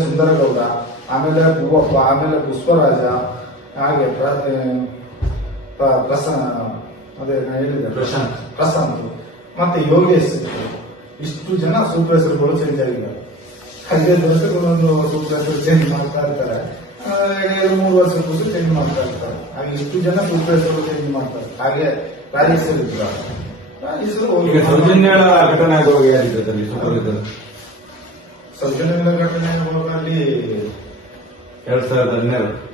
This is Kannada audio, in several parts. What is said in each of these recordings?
ಸುಂದರಗೌಡ ಆಮೇಲೆ ಹೂವಪ್ಪ ಆಮೇಲೆ ಪುಷ್ಪರಾಜ ಹಾಗೆ ಪ್ರ- ಪ್ರ- ಪ್ರಸನ್ನ ಅದೇ ಹೇಳಿದೆ ಪ್ರಶಾಂತ್. ಪ್ರಶಾಂತ್. ಮತ್ತೆ ಯೋಗೇಶ್ ಇಷ್ಟು ಜನ ಸೂಪರ್ವೈಸರ್ಗಳು ಚೇಂಜ್ ಆಗಿದ್ದಾರೆ. ಹದಿನೈದು ವರ್ಷಕ್ಕೆ ಒಂದೊಂದು ಹೆಸರು ಚೇಂಜ್ ಮಾಡ್ತಾ ಇರ್ತಾರೆ. ಎರಡು ಮೂರು ವರ್ಷಕ್ಕೂ ಚೇಂಜ್ ಮಾಡ್ತಾ ಇರ್ತಾರೆ. ಹಾಗೆ ಇಷ್ಟು ಜನ ಸೂಪರ್ವೈಸರ್ ಚೇಂಜ್ ಮಾಡ್ತಾರೆ ಹಾಗೆ ರಾಜೇಶ್ವರ್ ಇದ್ದಾರೆ ರಾಜೇಶ್ವರ್ ಈಗ ಸೌಜನ್ಯ ಘಟನೆ ಆಗುವಾಗ ಸೂಪರ್ವೈಸರ್ ಸೌಜನ್ಯ ಘಟನೆ ಅಲ್ಲಿ ಎರಡ್ ಸಾವಿರದ ಹನ್ನೆರಡು.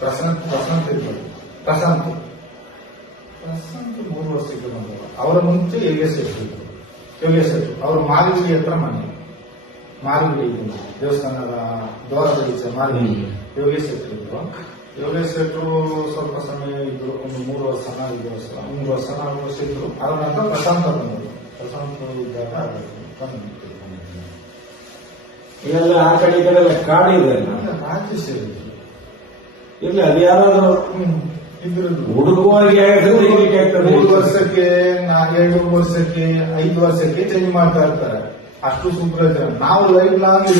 ಪ್ರಶಾಂತ್ ಪ್ರಶಾಂತ್ ಇರ್ಬೋದು. ಪ್ರಶಾಂತ್. ಪ್ರಶಾಂತ್ ಮೂರು ವರ್ಷಕ್ಕೆ ಅವರ ಮುಂಚೆ ಯೋಗೇಶ್ ಇರ್ತಿದ್ರು. ಯೋಗೇಶ್ ಅವರು. ಮಾರಿಗುಡಿ ಹತ್ರ ಮನೆ ಮಾರಿಗುಡಿ ದೇವಸ್ಥಾನದ ದ್ವಾರದಲ್ಲಿ ಮಾರಿಗುಡಿ. ಯೋಗೇಶ್ ಯೋಗೇಶ್ ಶೆಟ್ರು ಸ್ವಲ್ಪ ಸಮಯ ಇದ್ರು ಒಂದು ಮೂರು ವರ್ಷ ಐದು ವರ್ಷ ಮೂರು ವರ್ಷ ನಾಲ್ಕು ವರ್ಷ ಇದ್ರು ಅದ ನಂತರ ಪ್ರಶಾಂತ ಬಂದರು. ಪ್ರಶಾಂತ ಇದ್ದಾಗ ಇದೆಲ್ಲ ಆ ಕಡೆ ಈ ಕಡೆ ಎಲ್ಲ ಕಾಡು ಇದೆ ಅಲ್ಲ? ರಾಜೇಶ್ ಇದ್ರು ಇರ್ಲಿ ಅದು ಯಾರಾದ್ರೂ ಆಗ್ತದೆ. ಮೂರು ವರ್ಷಕ್ಕೆ ನಾಲ್ಕು ಎರಡು ವರ್ಷಕ್ಕೆ ಐದು ವರ್ಷಕ್ಕೆ ಚೇಂಜ್ ಮಾಡ್ತಾ ಇರ್ತಾರೆ. ಅಷ್ಟು ಸೂಪರ್ ನಾವು ಲೈಫ್ ಲಾಂಗ್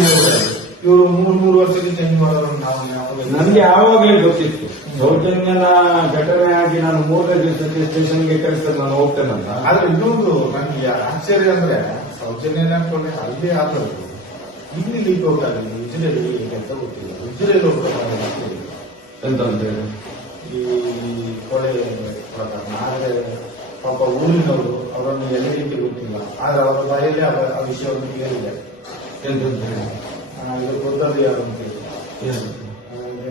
ಇವರು ಮೂರ್ ಮೂರು ವರ್ಷಕ್ಕೆ ಚೇಂಜ್ ಮಾಡೋದು ನಾವು ಯಾವಾಗಲೂ- ನನ್ಗೆ ಆವಾಗಲೇ ಗೊತ್ತಿತ್ತು. ಸೌಜನ್ಯನ ಘಟನೆ ಆಗಿ ನಾನು ಮೂರನೇ ದಿವಸಕ್ಕೆ ಸ್ಟೇಷನ್ಗೆ ಕಳಿಸಿದ್ರೆ ನಾನು ಹೋಗ್ತೇನಂತ ಆದ್ರೆ ಇನ್ನೊಂದು ನನಗೆ ಆಶ್ಚರ್ಯ ಅಂದ್ರೆ ಸೌಜನ್ಯನ ಅನ್ಕೊಂಡೆ ಅಲ್ಲಿ ಆದ್ರೂ ಇಲ್ಲಿ ಲೀಕ್ ಹೋಗ್ತಾರೆ ಉಜಿರೆಯಲ್ಲಿ ಅಂತ ಗೊತ್ತಿಲ್ಲ. ಉಜಿರೆಯಲ್ಲಿ ಹೋಗ್ತಾರೆ ಎಂತಂದ್ರೆ ಅಂತ ಈ ಕೊಳೆ ಪ್ರಕರಣ ಆದ್ರೆ ಪಾಪ ಊರಿನವರು ಅವರನ್ನು ಎಲ್ಲ ರೀತಿ ಗೊತ್ತಿಲ್ಲ. ಆದ್ರೆ ಅವರ ಬಾಯಲ್ಲಿ ಅವರ ಆ ವಿಷಯವನ್ನು ಕೇಳಿದೆ. ಎಂತ ಅಂತ ಹೇಳಿ ಆ, ಇದು ಗೊತ್ತದ್ದು ಯಾರು ಅಂತ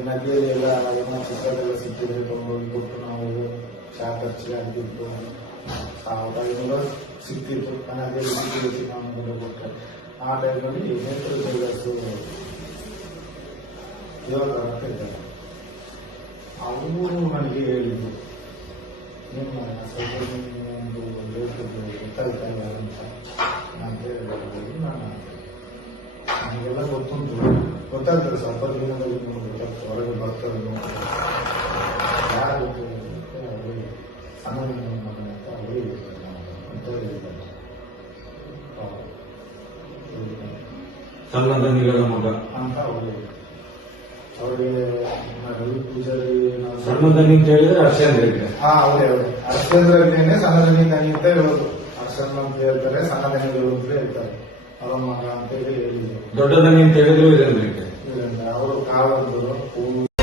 ನದಿಯಲ್ಲಿ ಎಲ್ಲ ಏನೋ ಚಿತ್ರದೆಲ್ಲ ಸಿಕ್ಕಿದ್ರೆ ಕೊಟ್ಟು ನಾವು ಚಾ ಖರ್ಚು ಸಾವಿರ ಐನೂರು ಸಿಕ್ತಿತ್ತು. ಅದೇ ರೀತಿ ನಾವು ಕೊಟ್ಟೆ. ಆ ಟೈಮಲ್ಲಿ ನೇತೃ ಜೈಲರ್ಸು ಇವಾಗ ಅಂತ ಇದ್ದಾರೆ. ಅವರು ನನಗೆ ಹೇಳಿದ್ರು ಸೌಜನ್ಯ ಒಂದು ಇಲ್ಲ ಅಂತ ನಾನು ಹೇಳಿದ್ರು ನಾನು ನನಗೆಲ್ಲ ಗೊತ್ತುಂಟು ಗೊತ್ತಾಗ್ತದೆ ಸ್ವಲ್ಪ ದಿನದಲ್ಲಿ ನಿಮಗೆ ಗೊತ್ತಾಗ್ತದೆ ಹೊರಗೆ ಬರ್ತದೆ ನೋಡಿ. ಯಾರು ಸಣ್ಣ ಮಗನ ಅಂತ ಅಂತ ಹೇಳಿದ್ದಾರೆ ನಿಲದ ಮಗ ಅಂತ ಅವರಿಗೆ ಅವರಿಗೆ ರವಿ ಪೂಜಾರಿ ನಾವು- ಸಣ್ಣದ ಅಂತ ಹೇಳಿದ್ರೆ ಹರ್ಷೇಂದ್ರಗೆ. ಹಾ ಅವರೇ ಹೌದು. ಅರ್ಶೇಂದ್ರನೇ ಸಣ್ಣದನಿ ದನಿ ಅಂತ ಹೇಳೋದು ಅರ್ಶನ್ ಅಂತ ಹೇಳ್ತಾರೆ ಸಣ್ಣದನಿಗಳು ಅಂತ ಹೇಳ್ತಾರೆ. ಅವರ ಮಗ ಅಂತ ಹೇಳಿ ಹೇಳಿದ್ರು. ಅಂತ ಹೇಳಿದ್ರು ಅವರು ಕಾಳಂದರು